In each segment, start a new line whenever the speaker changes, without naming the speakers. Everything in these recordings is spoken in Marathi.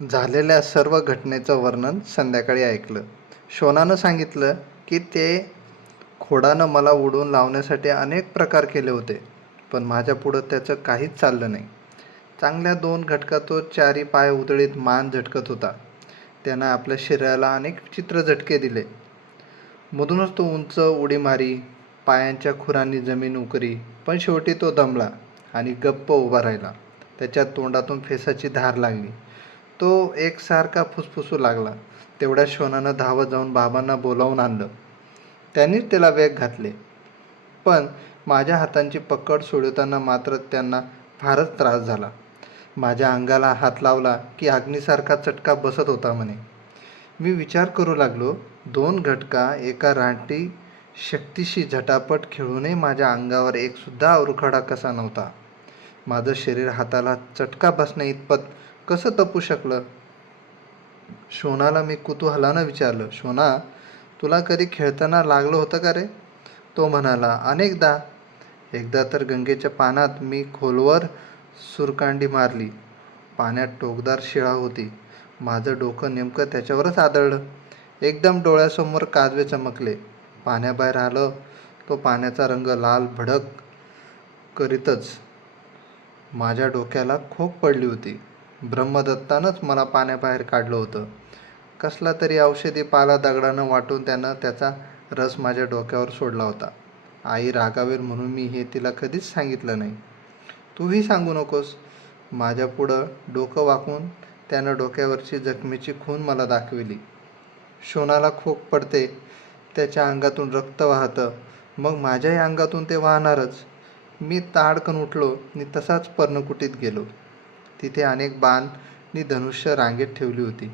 झालेल्या सर्व घटनेचं वर्णन संध्याकाळी ऐकलं. शोनानं सांगितलं की ते खोडानं मला उडवून लावण्यासाठी अनेक प्रकार केले होते पण माझ्या पुढं त्याचं काहीच चाललं नाही. चांगल्या दोन घटका तो चारी पाय उतळीत मान झटकत होता. त्यानं आपल्या शरीराला अनेक चित्र झटके दिले. मधूनच तो उंच उडी मारी पायांच्या खुरांनी जमीन उकरी पण शेवटी तो दमला आणि गप्प उभा राहिला. त्याच्या तोंडातून फेसाची धार लागली. तो एकसारखा फुसफुसू लागला. तेवढ्या शोनानं धावत जाऊन बाबांना बोलावून आणलं. त्यांनीच त्याला वेग घातले. पण माझ्या हातांची पकड सोडवताना मात्र त्यांना फारच त्रास झाला. माझ्या अंगाला हात लावला की अग्नीसारखा चटका बसत होता म्हणे. मी विचार करू लागलो दोन घटका एका रानटी शक्तीशी झटापट खेळूनही माझ्या अंगावर एकसुद्धा अवरुखडा कसा नव्हता. माझं शरीर हाताला चटका बसण्या इतपत कसं तपू शकलं? शोनाला मी कुतूहलानं विचारलं शोना तुला कधी खेळताना लागलं होतं का रे? तो म्हणाला अनेकदा. एकदा तर गंगेच्या पानात मी खोलवर सुरकांडी मारली. पाण्यात टोकदार शिळा होती. माझं डोकं नेमकं त्याच्यावरच आदळलं. एकदम डोळ्यासमोर काजवे चमकले. पाण्याबाहेर आलं. तो पाण्याचा रंग लाल भडक करीतच माझ्या डोक्याला खोक पडली होती. ब्रह्मदत्तानंच मला पाण्याबाहेर काढलं होतं. कसला तरी औषधी पाला दगडानं वाटून त्यानं त्याचा रस माझ्या डोक्यावर सोडला होता. आई रागावेल म्हणून मी हे तिला कधीच सांगितलं नाही. तूही सांगू नकोस. माझ्या पुढं डोकं वाकून त्यानं डोक्यावरची जखमेची खून मला दाखविली. शोनाला खोक पडते त्याच्या अंगातून रक्त वाहतं. मग माझ्याही अंगातून ते वाहणारच. मी ताडकन उठलो आणि तसाच पर्णकुटीत गेलो. तिथे अनेक बाणनी धनुष्य रांगेत ठेवली होती.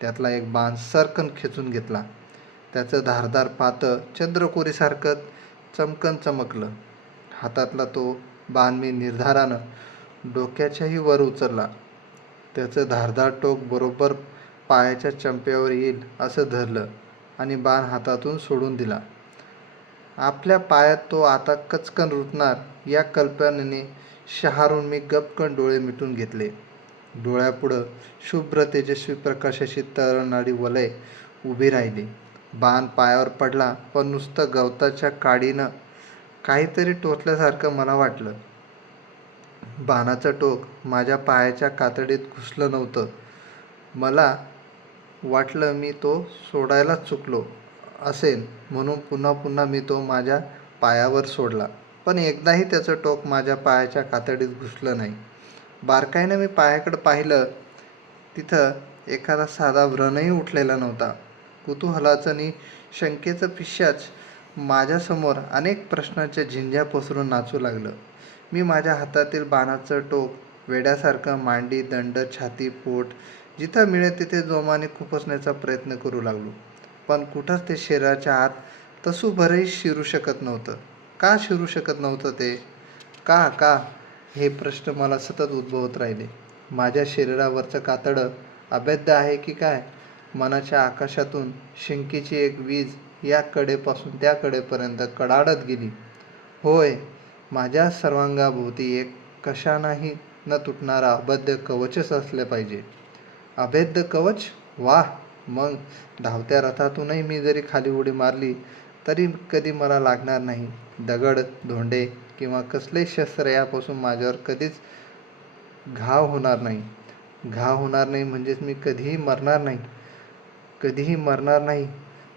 त्यातला एक बाण सरकन खेचून घेतला. त्याचं धारदार पातं चंद्रकोरीसारखं चमकन चमकलं. हातातला तो बाण मी निर्धारानं डोक्याच्याही वर उचलला. त्याचं धारदार टोक बरोबर पायाच्या चंप्यावर येईल असं धरलं आणि बाण हातातून सोडून दिला. आपल्या पायात तो आता कचकन रुतणार या कल्पनेने शहारून मी गपकन डोळे मिटून घेतले. डोळ्यापुढं शुभ्र तेजस्वी प्रकाशाशी तरणारी वलय उभी राहिली. बाण पायावर पडला पण नुसतं गवताच्या काडीनं काहीतरी टोचल्यासारखं मला वाटलं. बाणाचं टोक माझ्या पायाच्या कातडीत घुसलं नव्हतं. मला वाटलं मी तो सोडायला चुकलो. असेल म्हणून पुन्हा पुन्हा मी तो माझ्या पायावर सोडला. पण एकदाही त्याचं टोक माझ्या पायाच्या कातडीत घुसलं नाही. बारकाईनं मी पायाकडं पाहिलं तिथं एखादा साधा व्रणही उठलेला नव्हता. कुतूहलाचं आणि शंकेचं पिश्याच माझ्यासमोर अनेक प्रश्नाच्या झिंज्या पसरून नाचू लागलं. मी माझ्या हातातील बाणाचं टोक वेड्यासारखं मांडी दंड छाती पोट जिथं मिळेल तिथे जोमाने खुपसण्याचा प्रयत्न करू लागलो. पण कुठंच ते शरीराच्या आत तसूभरही शिरू शकत नव्हतं. का शिरू शकत नव्हतं ते? का का? हे प्रश्न मला सतत उद्भवत राहिले. माझ्या शरीरावरचं कातडं अभेद्य आहे की काय? मनाच्या आकाशातून शिंकीची एक वीज या कडेपासून त्या कडेपर्यंत कडाडत गेली. होय माझ्या सर्वांगाभोवती एक कशानाही न तुटणारा अभेद्य कवचच असले पाहिजे. अभेद्य कवच? वाह! मग धावत्या रथातूनही मी जरी खाली उडी मारली तरी कधी मला लागणार नाही. दगड धोंडे किंवा कसले शस्त्र यापासून माझ्यावर कधीच घाव होणार नाही. घाव होणार नाही म्हणजेच मी कधीही मरणार नाही. कधीही मरणार नाही.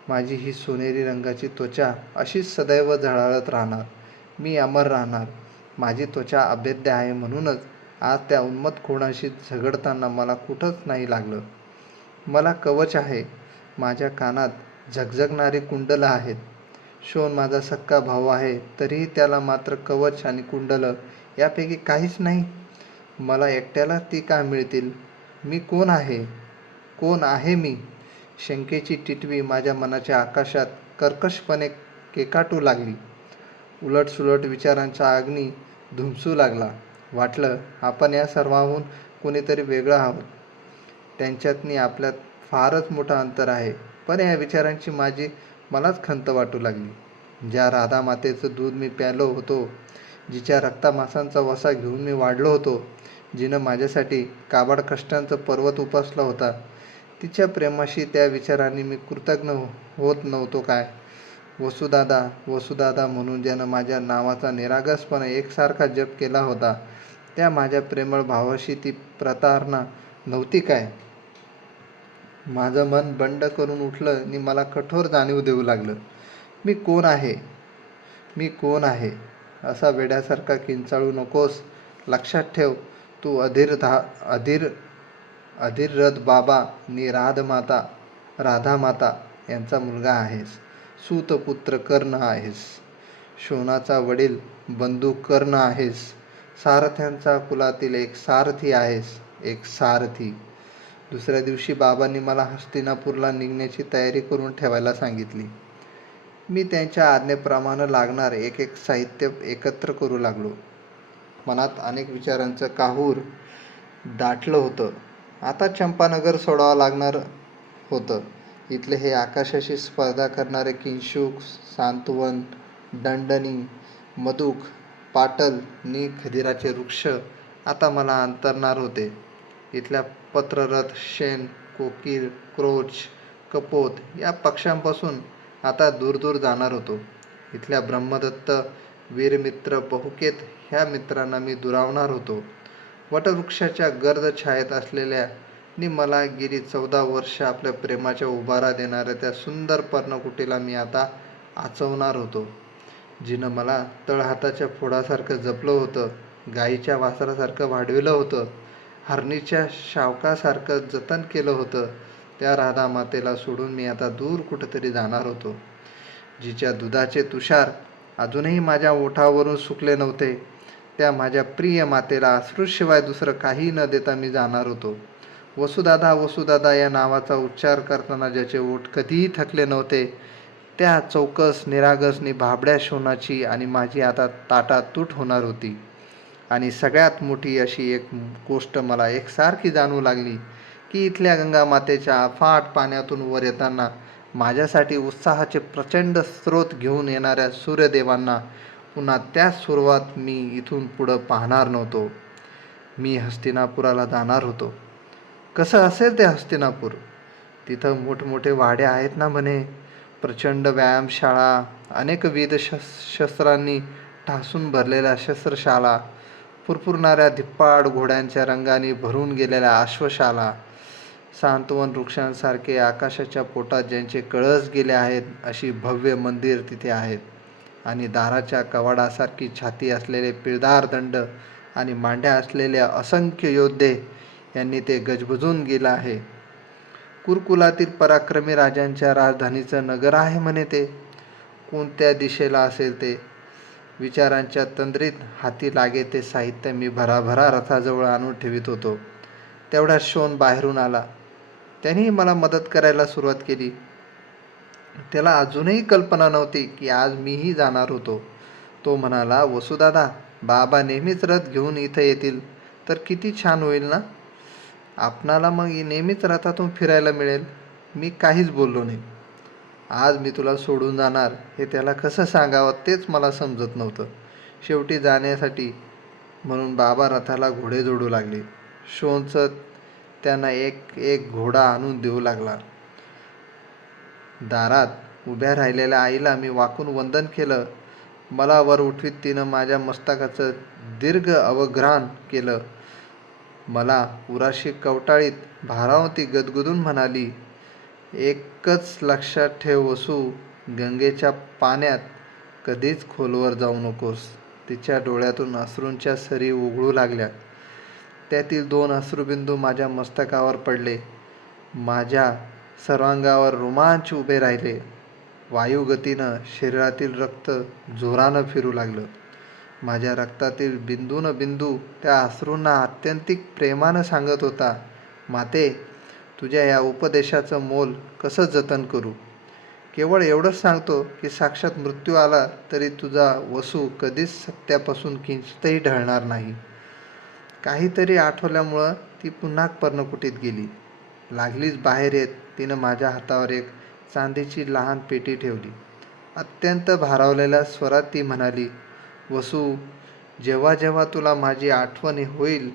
माझी ही सोनेरी रंगाची त्वचा अशीच सदैव झळाळत राहणार. मी अमर राहणार. माझी त्वचा अभेद्य आहे म्हणूनच आज त्या उन्मत कोणाशी झगडताना मला कुठंच नाही लागलं. मला कवच आहे. माझ्या कानात झगझगणारी कुंडलं आहेत. शोन माझा सक्का भाऊ आहे तरीही त्याला मात्र कवच आणि कुंडलं यापैकी काहीच नाही. मला एकट्याला ती का मिळतील? मी कोण आहे? कोण आहे मी? शंकेची टिटवी माझ्या मनाच्या आकाशात कर्कशपणे केकाटू लागली. उलटसुलट विचारांचा अग्नी धुमसू लागला. वाटलं आपण या सर्वाहून कोणीतरी वेगळं आहोत. त्यांच्यातनी आपल्यात फारच मोठं अंतर आहे. पण या विचारांची माझी मलाच खंत वाटू लागली. ज्या राधा मातेचं दूध मी प्यालो होतो जिच्या रक्तामासांचा वसा घेऊन मी वाढलो होतो जिनं माझ्यासाठी काबाड कष्टांचा पर्वत उपासला होता तिच्या प्रेमाशी त्या विचारांनी मी कृतज्ञ हो-, होत नव्हतो काय? वसुदादा वसुदादा म्हणून ज्यानं माझ्या नावाचा निरागसपणे एकसारखा जप केला होता त्या माझ्या प्रेमळ भावाशी ती प्रतारणा नव्हती काय? माझं मन बंड करून उठलं आणि मला कठोर जाणीव देऊ लागलं. मी कोण आहे? मी कोण आहे? असा वेड्यासारखा किंचाळू नकोस. लक्षात ठेव तू अधीर धा अधीर अधीररथ बाबा आणि राधमाता राधामाता यांचा मुलगा आहेस. सूतपुत्र कर्ण आहेस. शोनाचा वडील बंधू कर्ण आहेस. सारथ्यांचा कुलातील एक सारथी आहेस. एक सारथी. दुसऱ्या दिवशी बाबांनी मला हस्तिनापूरला निघण्याची तयारी करून ठेवायला सांगितली. मी त्यांच्या आज्ञेप्रमाणे लागणार एक एक साहित्य एकत्र करू लागलो. मनात अनेक विचारांचं काहूर दाटलं होतं. आता चंपानगर सोडावं लागणार होतं. इथले हे आकाशाशी स्पर्धा करणारे किंशुक सांतवन दंडनी मधुक पाटल नि खदिराचे वृक्ष आता मला अंतरणार होते. इथल्या पत्ररथ शेण कोकिल क्रोच कपोत या पक्ष्यांपासून आता दूर दूर जाणार होतो. इथल्या ब्रह्मदत्त वीरमित्र बहुकेत ह्या मित्रांना मी दुरावणार होतो. वटवृक्षाच्या गर्द छायेत असलेल्या नि मला गेली चौदा वर्ष आपल्या प्रेमाच्या उभारा देणाऱ्या त्या सुंदर पर्णकुटीला मी आता आचवणार होतो. जिनं मला तळहाताच्या फोडासारखं जपलं होतं गाईच्या वासरासारखं वाढविलं होतं हरणीच्या शावकासारखं जतन केलं होतं त्या राधा मातेला सोडून मी आता दूर कुठंतरी जाणार होतो. जिच्या दुधाचे तुषार अजूनही माझ्या ओठावरून सुकले नव्हते त्या माझ्या प्रिय मातेला अश्रूशिवाय दुसरं काही न देता मी जाणार होतो. वसुदादा वसुदादा या नावाचा उच्चार करताना ज्याचे ओठ कधीही थकले नव्हते त्या चौकस निरागसनी भाबड्या शोनाची आणि माझी आता ताटातूट होणार होती. आणि सगळ्यात मोठी अशी एक गोष्ट मला एकसारखी जाणवू लागली की इथल्या गंगा मातेच्या अफाट पाण्यातून वर येताना माझ्यासाठी उत्साहाचे प्रचंड स्रोत घेऊन येणाऱ्या सूर्यदेवांना पुन्हा त्याच सुरुवात मी इथून पुढं पाहणार नव्हतो. मी हस्तिनापुराला जाणार होतो. कसं असेल ते हस्तिनापूर? तिथं मोठमोठे वाडे आहेत ना म्हणे. प्रचंड व्यायामशाळा अनेकविध शस शस्त्रांनी ठासून भरलेल्या शस्त्रशाला पुरपुरणाऱ्या धिप्पाड घोड्यांच्या रंगाने भरून गेलेल्या अश्वशाला सांत्वन वृक्षांसारखे आकाशाच्या पोटात ज्यांचे कळस गेले आहेत अशी भव्य मंदिर तिथे आहेत आणि दाराच्या कवाडासारखी छाती असलेले पिळदार दंड आणि मांड्या असलेल्या असंख्य योद्धे यांनी ते गजबजून गेलं आहे. कुरकुलातील पराक्रमी राजांच्या राजधानीचं नगर आहे म्हणे ते. कोणत्या दिशेला असेल ते? विचारांच्या तंद्रीत हाती लागे ते साहित्य मी भराभरा रथाजवळ आणून ठेवित होतो. तेवढा शोन बाहेरून आला. त्यांनीही मला मदत करायला सुरुवात केली. त्याला अजूनही कल्पना नव्हती की आज मीही जाणार होतो. तो म्हणाला वसुदादा बाबा नेहमीच रथ घेऊन इथं येतील. तर किती छान होईल ना? आपणाला मग नेहमीच रथातून फिरायला मिळेल. मी काहीच बोललो नाही. आज मी तुला सोडून जाणार हे त्याला कसं सांगावं तेच मला समजत नव्हतं. शेवटी जाण्यासाठी म्हणून बाबा रथाला घोडे जोडू लागले. शोनचं त्यांना एक एक घोडा आणून देऊ लागला. दारात उभ्या राहिलेल्या आईला मी वाकून वंदन केलं. मला वर उठवीत तिनं माझ्या मस्तकाचं दीर्घ अवघ्राण केलं. मला उराशी कवटाळीत भारावती गदगदून म्हणाली एकच लक्षात ठेव वसू गंगेच्या पाण्यात कधीच खोलवर जाऊ नकोस. तिच्या डोळ्यातून अश्रूंच्या सरी उघळू लागल्या. त्यातील दोन अश्रुबिंदू माझ्या मस्तकावर पडले. माझ्या सर्वांगावर रोमांच उभे राहिले. वायुगतीनं शरीरातील रक्त जोरानं फिरू लागलं. माझ्या रक्तातील बिंदून बिंदू त्या अश्रूंना आत्यंतिक प्रेमानं सांगत होता माते तुझ्या या उपदेशाचं मोल कसं जतन करू? केवळ एवढंच सांगतो की साक्षात मृत्यू आला तरी तुझा वसू कधीच सत्यापासून किंचितही ढळणार नाही. काहीतरी आठवल्यामुळं ती पुन्हा पर्णकुटीत गेली. लागलीच बाहेर येत तिनं माझ्या हातावर एक चांदीची लहान पेटी ठेवली. अत्यंत भारावलेल्या स्वरात ती म्हणाली वसू जेव्हा जेव्हा तुला माझी आठवण होईल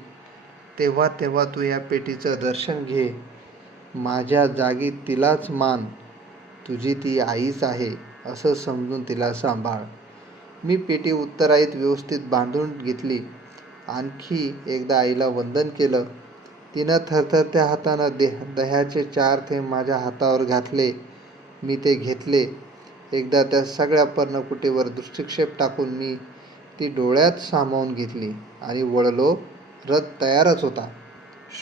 तेव्हा तेव्हा तू या पेटीचं दर्शन घे. माझ्या जागी तिलाच मान. तुझी ती आईच आहे असं समजून तिला सांभाळ. मी पेटी उत्तराईत व्यवस्थित बांधून घेतली. आणखी एकदा आईला वंदन केलं. तिनं थरथरत्या हातानं दे दह्याचे चार थेंब माझ्या हातावर घातले. मी ते घेतले. एकदा त्या सगळ्या पर्णकुटीवर दृष्टिक्षेप टाकून मी ती डोळ्यात सामावून घेतली आणि वळलो. रथ तयारच होता.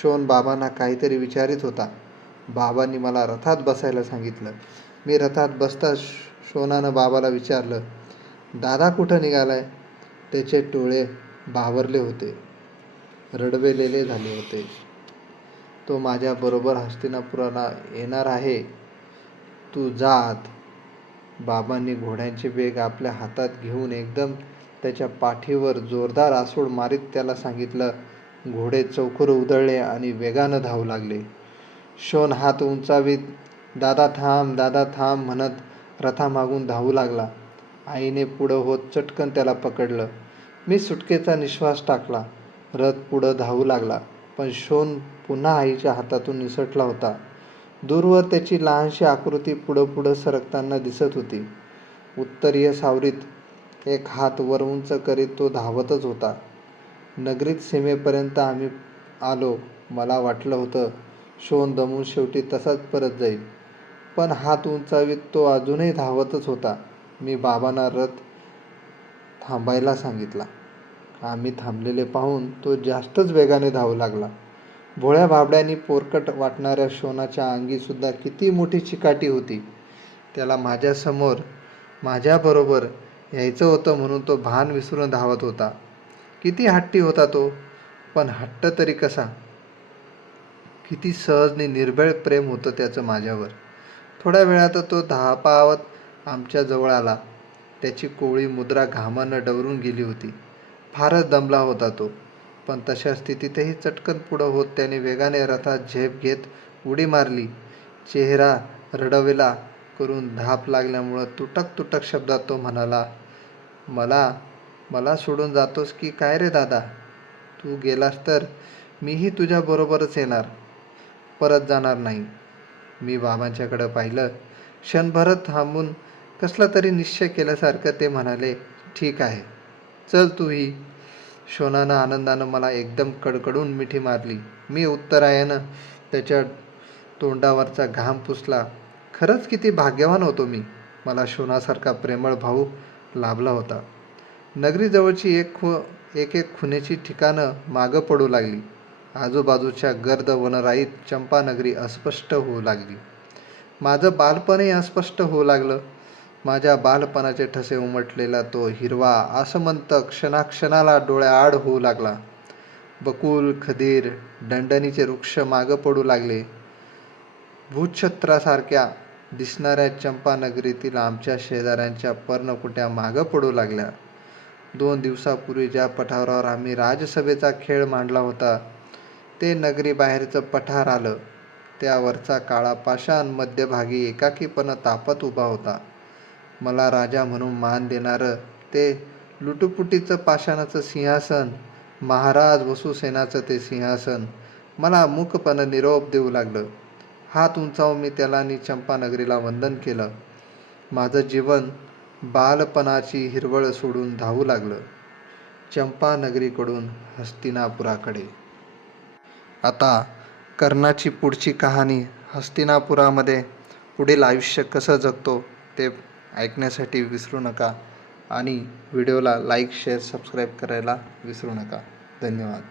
शोन बाबांना काहीतरी विचारित होता. बाबांनी मला रथात बसायला सांगितलं. मी रथात बसता शोनानं बाबाला विचारलं दादा कुठं निघालाय? त्याचे टोळे बावरले होते. रडवेलेले झाले होते. तो माझ्याबरोबर हस्तिनापुराला येणार आहे. तू जात बाबांनी घोड्यांचे वेग आपल्या हातात घेऊन एकदम त्याच्या पाठीवर जोरदार आसूड मारीत त्याला सांगितलं घोडे चौकर उधळले आणि वेगानं धावू लागले. शोन हात उंचावीत दादा थांब दादा थांब म्हणत रथामागून धावू लागला. आईने पुढं होत चटकन त्याला पकडलं. मी सुटकेचा निश्वास टाकला. रथ पुढं धावू लागला. पण शोन पुन्हा आईच्या हातातून निसटला होता. दूरवर त्याची लहानशी आकृती पुढं पुढं सरकताना दिसत होती. उत्तरीय सावरीत एक हात वर उंच करीत तो धावतच होता. नगरीत सीमेपर्यंत आम्ही आलो मला वाटलं होतं शोन दमून शेवटी तसाच परत जाईल. पण हात उंचावीत तो अजूनही धावतच होता. मी बाबांना रथ थांबायला सांगितला. आम्ही थांबलेले पाहून तो जास्तच वेगाने धावू लागला. भोळ्या बाबड्यांनी पोरकट वाटणाऱ्या शोनाच्या अंगीसुद्धा किती मोठी चिकाटी होती. त्याला माझ्यासमोर माझ्याबरोबर यायचं होतं म्हणून तो भान विसरून धावत होता. किती हट्टी होता तो पण हट्ट तरी कसा? किती सहजने निर्भय प्रेम होतं त्याचं माझ्यावर. थोड्या वेळात तो धापावत आमच्याजवळ आला. त्याची कोवळी मुद्रा घामानं डवरून गेली होती. फारच दमला होता तो. पण तशा स्थितीतही चटकन पुढं होत त्याने वेगाने रथात झेप घेत उडी मारली. चेहरा रडवेला करून धाप लागल्यामुळं तुटक तुटक शब्दात तो म्हणाला मला मला सोडून जातोस की काय रे दादा? तू गेलास तर मीही तुझ्याबरोबरच येणार. परत जाणार नाही. मी बाबांच्याकडं पाहिलं. क्षणभर थांबून कसला तरी निश्चय केल्यासारखं ते म्हणाले ठीक आहे. चल तूही शोनानं आनंदानं मला एकदम कडकडून मिठी मारली. मी उत्तरायनं त्याच्या तोंडावरचा घाम पुसला. खरंच किती भाग्यवान होतो मी. मला शोनासारखा प्रेमळ भाऊ लाभला होता. नगरीजवळची एक खु एक एक खुनेची ठिकाणं मागं पडू लागली. आजूबाजूच्या गर्द वनराईत चंपानगरी अस्पष्ट होऊ लागली. माझं बालपणही अस्पष्ट होऊ लागलं. माझ्या बालपणाचे ठसे उमटलेला तो हिरवा आसमंत क्षणाक्षणाला डोळ्याआड होऊ लागला. बकुल खदीर दंडणीचे वृक्ष मागं पडू लागले. भूछत्रासारख्या दिसणाऱ्या चंपानगरीतील आमच्या शेजाऱ्यांच्या पर्णकुट्या मागं पडू लागल्या. दोन दिवसापूर्वी ज्या पठारावर आम्ही राजसभेचा खेळ मांडला होता ते नगरीबाहेरचं पठार आलं. त्यावरचा काळा पाषाण मध्यभागी एकाकीपणा तापत उभा होता. मला राजा म्हणून मान देणारं ते लुटुपुटीचं पाषाणाचं सिंहासन महाराज वसुसेनाचं ते सिंहासन मला मूकपणं निरोप देऊ लागलं. हात उंचावून मी त्याला आणि चंपानगरीला वंदन केलं. माझं जीवन बालपणाची हिरवळ सोडून धावू लागलं. चंपानगरीकडून हस्तिनापुराकडे. आता कर्णाची पुढची कहाणी हस्तिनापुरामध्ये पुढील आयुष्य कसं जगतो ते ऐकण्यासाठी विसरू नका आणि व्हिडिओला लाईक शेअर सबस्क्राईब करायला विसरू नका. धन्यवाद.